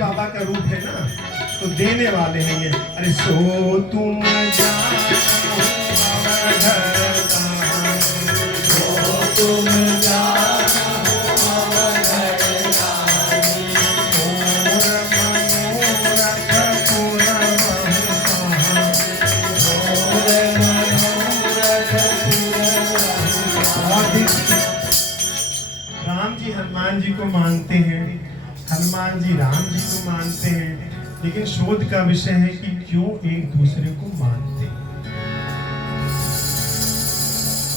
बाबा का रूप है ना, तो देने वाले हैं ये। अरे सो तुम राम जी हनुमान जी को मानते हैं, हनुमान जी राम जी को मानते हैं, लेकिन शोध का विषय है कि क्यों एक दूसरे को मानते हैं,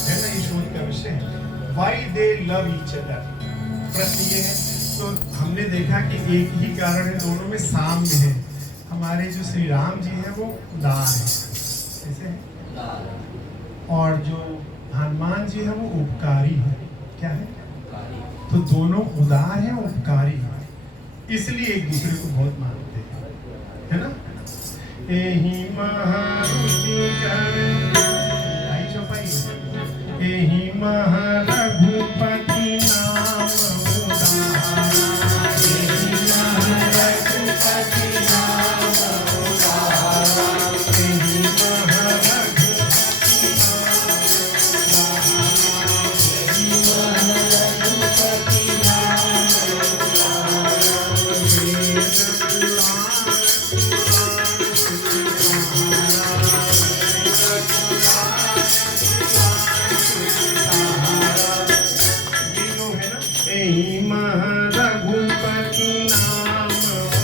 है ना, ये शोध का विषय है। Why they love each other, प्रश्न ये है। तो हमने देखा कि एक ही कारण है, दोनों में साम्य है। हमारे जो श्री राम जी हैं वो उदार है, कैसे है, और जो हनुमान जी है वो उपकारी है। क्या है? तो दोनों उदार हैं, उपकारी हैं, इसलिए एक दूसरे को बहुत मानते हैं। एहि महारुचिकर आई चौपाई एहि महारघुपति नाम उदारा एहि महारघुपति नाम उदारा एहि महारघुपति महारघुपति नाम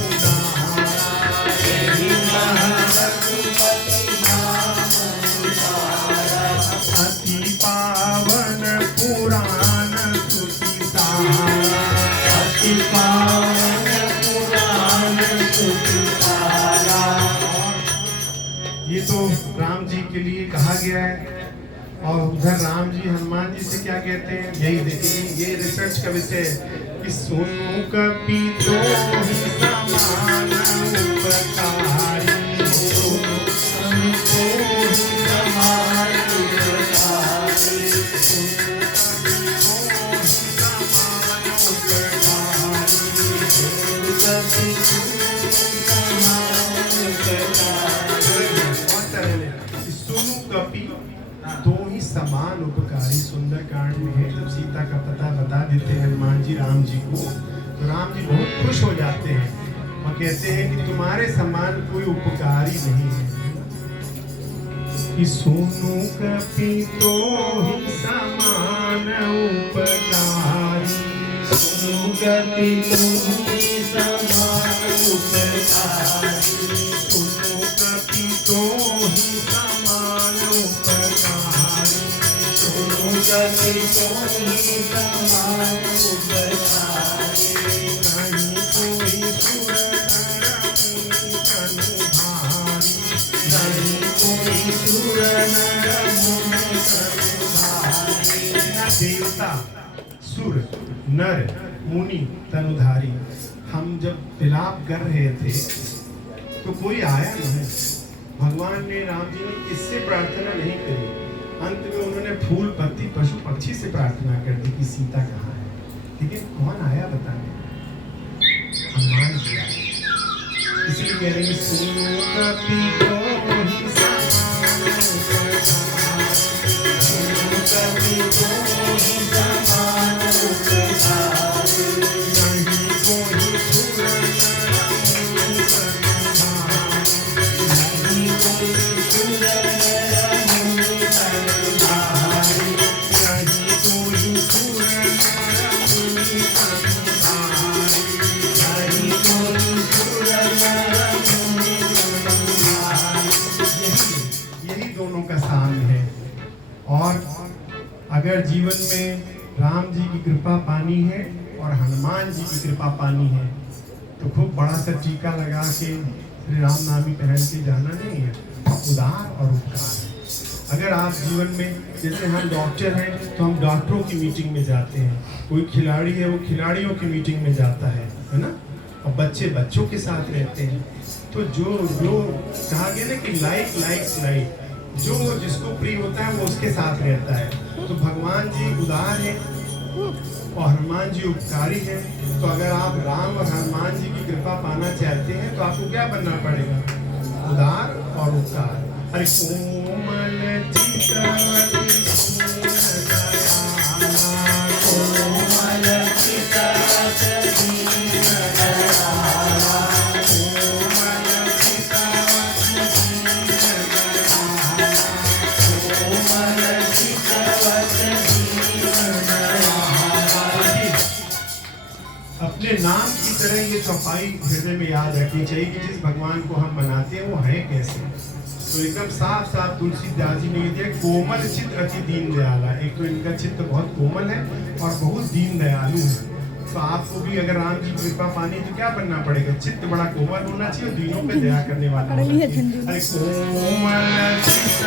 उदारा एहि महारघुपति नाम उदारा अति पावन पुराण श्रुति सारा अति पावन पुराण श्रुति सारा। ये तो राम जी के लिए कहा गया है और उधर राम जी हनुमान जी से क्या कहते हैं यही देखिए ये रिसर्च का विषय है कि सोनू कपि तो ही समान उपकारी सोनू कपि तो ही समान उपकारी सोनू कपि तो ही समान उपकारी सोनू कपि दो ही समान उपकारी। सुंदरकांड में है जब सीता का पता बता देते हैं हनुमान जी राम जी को तो राम जी बहुत खुश हो जाते हैं और कहते हैं कि तुम्हारे समान कोई उपकारी नहीं है। कि सोनू कपि तो ही समान उपकारी सोनू कपि तो ही समान उपकारी सोनू कपि तो ही समान उपकारी सोनू कपि तो ही समान उपकारी नहीं कोई सुर नर मुनि तनुधारी नहीं कोई सुर नर मुनि तनुधारी। न देवता सुर नर मुनि तनुधारी। हम जब विलाप कर रहे थे तो कोई आया नहीं। भगवान ने राम जी ने किससे प्रार्थना नहीं करी। अंत में उन्होंने फूल पत्ती पशु पक्षी से प्रार्थना कर दी कि सीता कहाँ है। लेकिन कौन आया बताने? हनुमान जी आए। इसलिए कह रहे हैं सोनू कपि तो ही समान उपकारी सोनू कपि तो ही समान उपकारी नहीं कोई सुर नर मुनि तनुधारी नहीं कोई सुर नर मुनि तनुधारी नहीं कोई सुर नर मुनि तनुधारी नहीं कोई सुर नर मुनि तनुधारी। यही दोनों का स्थान है। और अगर जीवन में राम जी की कृपा पानी है और हनुमान जी की कृपा पानी है तो खूब बड़ा सा टीका लगा के श्री राम नामी पहन के जाना नहीं है। उदार और उपकार है। अगर आप जीवन में जैसे हम डॉक्टर हैं तो हम डॉक्टरों की मीटिंग में जाते हैं। कोई खिलाड़ी है वो खिलाड़ियों की मीटिंग में जाता है ना। और बच्चे बच्चों के साथ रहते हैं। तो जो जो कहा गया ना कि लाइक जो जिसको प्रिय होता है वो उसके साथ रहता है। तो भगवान जी उदार है और हनुमान जी उपकारी है। तो अगर आप राम और हनुमान जी की कृपा पाना चाहते हैं तो आपको क्या बनना पड़ेगा? उदार और उपकार। अरे कोमल चितवती कोमल चितवती अपने नाम की तरह ये चौपाई हृदय में याद रखनी चाहिए कि जिस भगवान को हम मनाते हैं वो है कैसे। तो एकदम साफ साफ तुलसीदास जी ने दिया कोमल चित्त अति दीन दयाला। एक तो इनका चित्त बहुत कोमल है और बहुत दीन दयालु है। तो आपको भी अगर राम जी की कृपा पानी तो क्या बनना पड़ेगा? चित्त बड़ा कोमल होना चाहिए और दीनों पे दया करने वाला होना चाहिए। अरे कोमल चित्त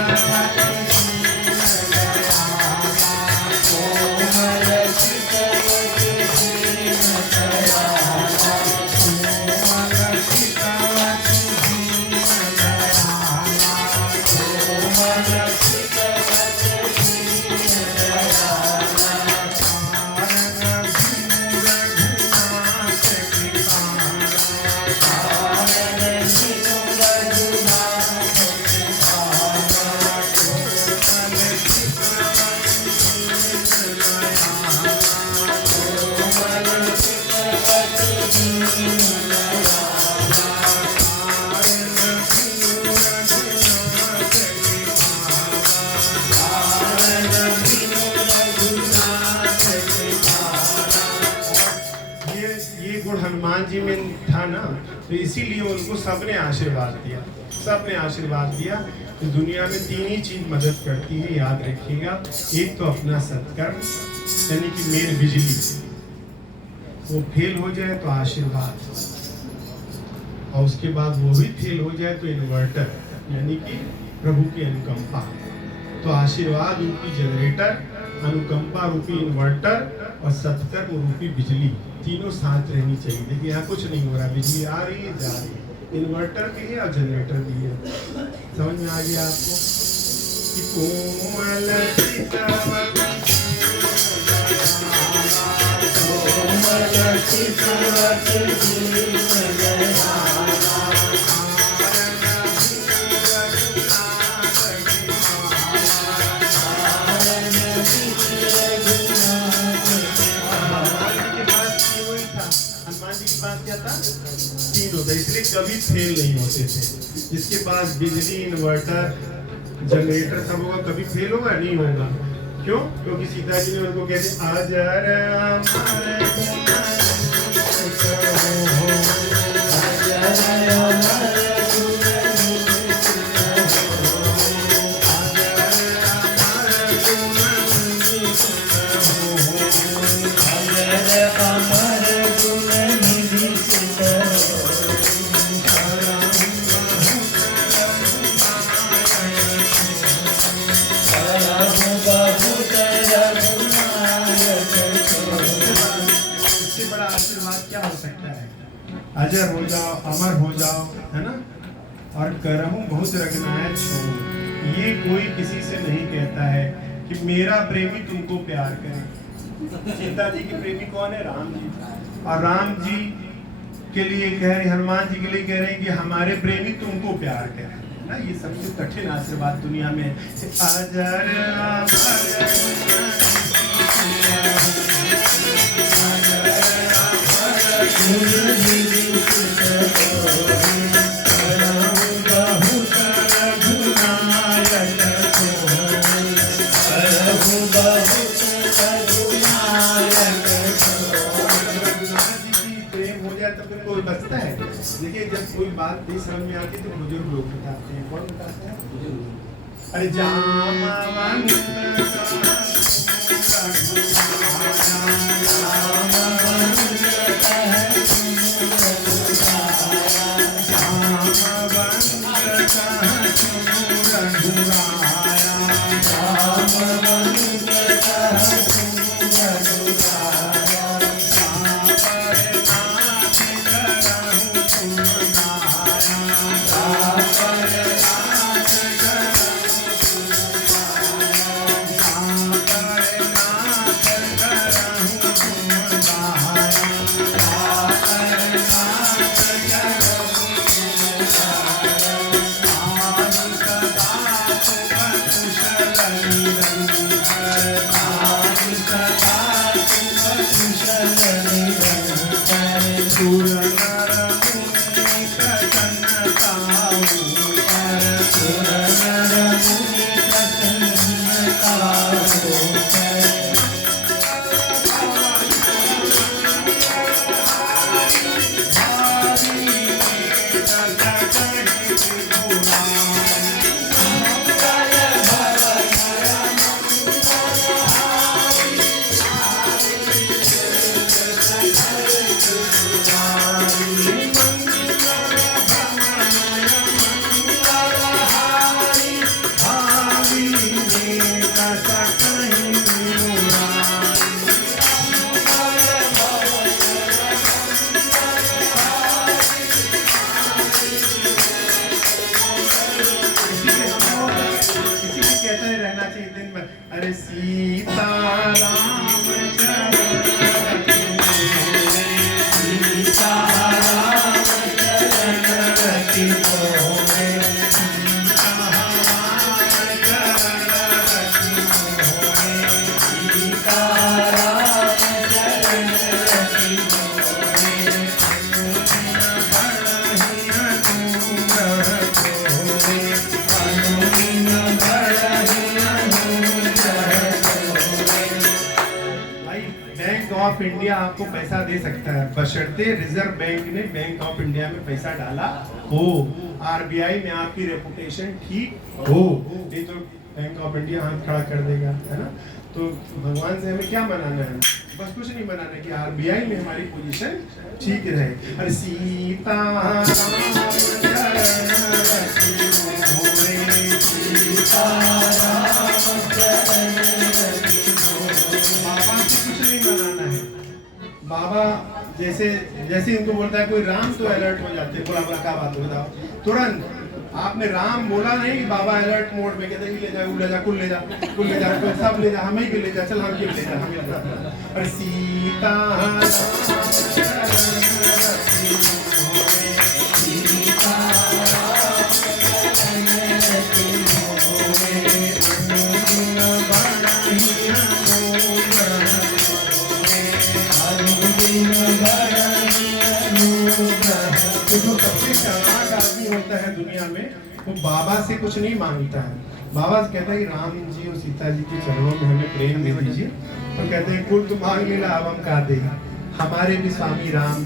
में था ना, तो इसीलिए उनको सबने आशीर्वाद दिया, सबने आशीर्वाद दिया। तो दुनिया में तीन ही चीज मदद करती है, याद रखिएगा। एक तो अपना सत्कर्म, यानी कि मेन बिजली, वो फेल हो जाए तो आशीर्वाद, और उसके बाद वो भी फेल हो जाए तो इन्वर्टर, यानी कि प्रभु की अनुकंपा। तो आशीर्वाद रूपी जनरेटर, अनुकंपा रूपी इन्वर्टर और सत्कर्म रूपी बिजली, तीनों साथ रहनी चाहिए। देखिए यहाँ कुछ नहीं हो रहा, बिजली आ रही है, जा रही है, इन्वर्टर भी है और जनरेटर भी है। समझ में आ गया आपको कि कोमल तीन होता, इसलिए कभी फेल नहीं होते थे। जिसके पास बिजली, इन्वर्टर, जनरेटर सब होगा, कभी फेल होगा नहीं होगा। क्यों? क्योंकि सीता जी ने उनको कहते अजर हो जाओ, अमर हो जाओ, है ना, और करहूं बहुत रखना छोड़। ये कोई किसी से नहीं कहता है कि मेरा प्रेमी तुमको प्यार करे। सीता जी के प्रेमी कौन है? राम जी। और राम जी के लिए कह रहे, हनुमान जी के लिए कह रहे हैं कि हमारे प्रेमी तुमको प्यार करें ना। ये सबसे कठिन आशीर्वाद दुनिया में। अजर बचता है। देखिए जब कोई बात नहीं समझ में आती तो बुजुर्ग लोग बताते हैं। कौन बताता है? बुजुर्ग। अरे अरे सीताराम ऑफ इंडिया आपको पैसा दे सकता है, बशर्ते रिजर्व बैंक ने बैंक ऑफ इंडिया में पैसा डाला हो, आरबीआई में आपकी रेपुटेशन ठीक हो, नहीं तो बैंक ऑफ इंडिया हाथ खड़ा कर देगा, है ना। तो भगवान से हमें क्या मनाना है, बस कुछ नहीं मनाना कि आरबीआई में हमारी पोजीशन ठीक रहे। अरे सीता बाबा से कुछ नहीं मनाना है। बाबा जैसे जैसे इनको बोलता है कोई राम तो अलर्ट हो जाते हैं, बोला बोला क्या बात हो बताओ, तुरंत आपने राम बोला नहीं, बाबा अलर्ट मोड में कहते ले जा, ले जा, कुल ले जा, कुल ले जा, सब ले जा, हमें भी ले जा, चल हम क्यों ले जा, हमें ले जा। और सीता तो जो सबसे चालाक आदमी होता है दुनिया में, वो बाबा से कुछ नहीं मांगता है। बाबा से कहता है कि राम जी और सीता जी के चरणों में हमें प्रेम दे दीजिए, तो कहते हैं कुल तो मांग लेना, अब हम का दे, हमारे भी स्वामी राम,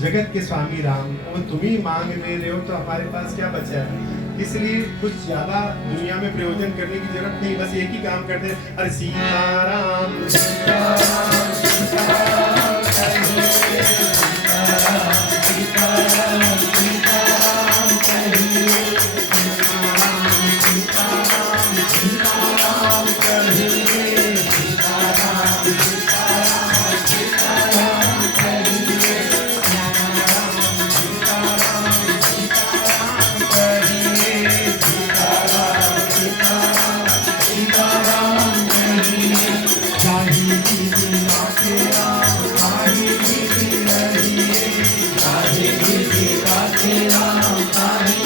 जगत के स्वामी राम, और तुम ही मांग ले रहे हो तो हमारे पास क्या बचा है। इसलिए कुछ ज्यादा दुनिया में प्रयोजन करने की जरूरत नहीं, बस एक ही काम करते हैं, अरे सीताराम सीताराम सीताराम कहिए, सीताराम सीताराम सीताराम कहिए, सीताराम सीताराम सीताराम कहिए, सीताराम सीताराम सीताराम कहिए, सीताराम सीताराम सीताराम कहिए, सीताराम सीताराम सीताराम कहिए, चाहे किसी रास्ते राम, चाहे किसी रहिए, चाहे किसी रास्ते राम, चाहे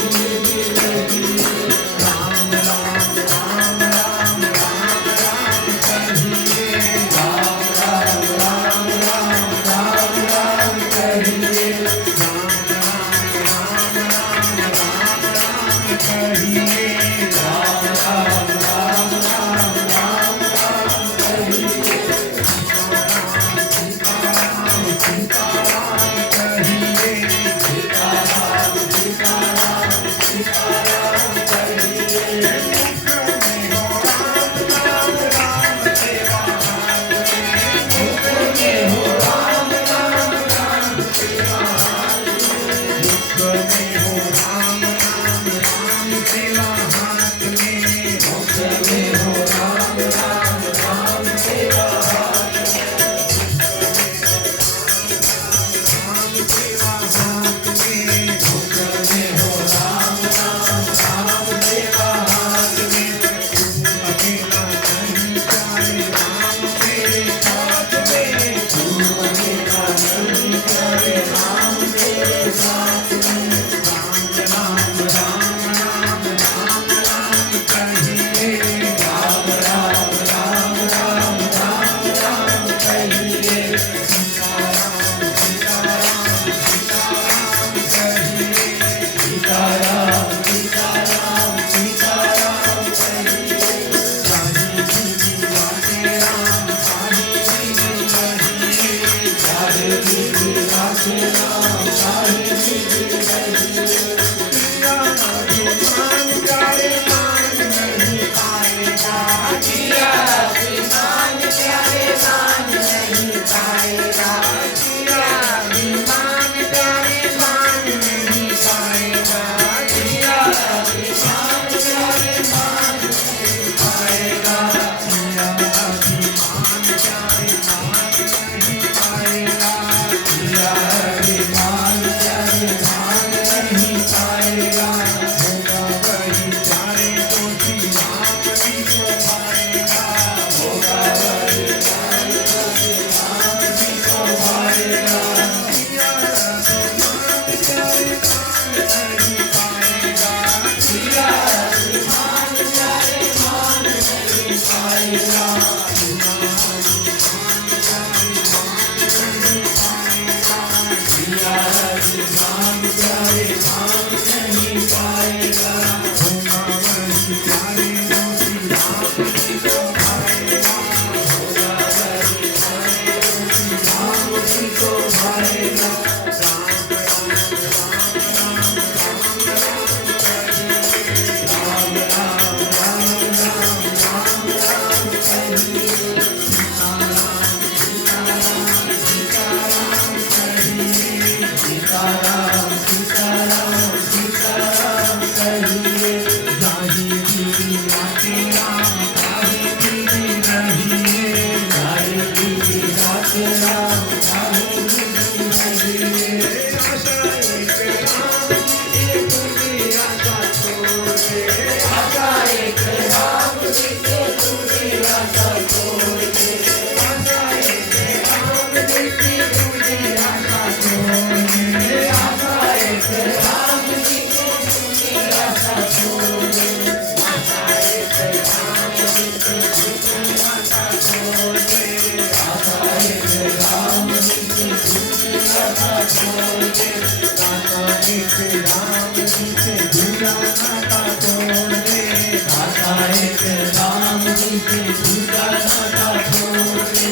झूठा नाता तोड़ दे, दाता एक राम जी से झूठा नाता तोड़ दे।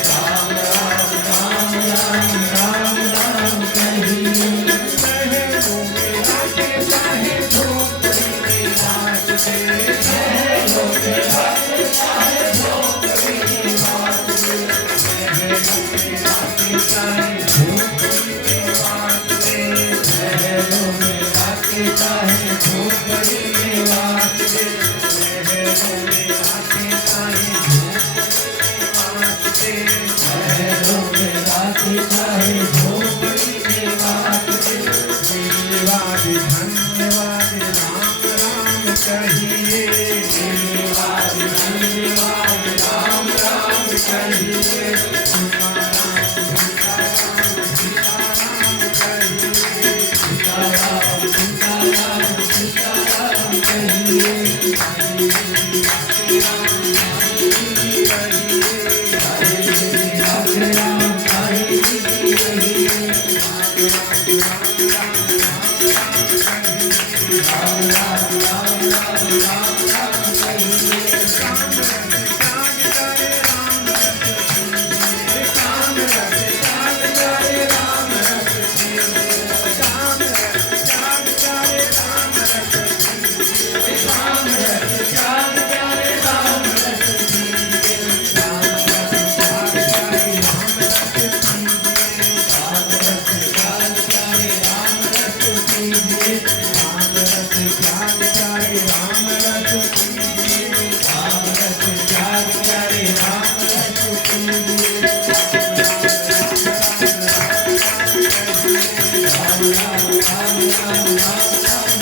राम राम राम राम राम राम कहिए, महलों में आके चाहे झोपड़ी में नाच दे, महलों में आके चाहे झोपड़ी में नाच दे, महलों में आके चाहे झोपड़ी में नाच दे, महलों में आके चाहे झोपड़ी में नाच दे, महलों में आके चाहे महलों में आके चाहे झोपड़ी में बात दे। धन्यवाद धन्यवाद राम राम कहिए, धन्यवाद धन्यवाद राम राम कहिए, सीताराम सीताराम सीताराम कहिए, राम हरे जी कहिए, राम राम राम राम राम राम कहिए, काम रस त्याग करे राम रस पीजिए, काम रस त्याग करे राम रस पीजिए, काम रस त्याग करे राम रस पीजिए, काम रस त्याग करे राम रस पीजिए, काम रस त्याग करे राम रस पीजिए, काम रस त्याग करे राम रस पीजिए, राम रस त्याग करे राम रस पीजिए, काम रस त्याग करे राम रस पीजिए, राम राम राम राम राम राम कहिए,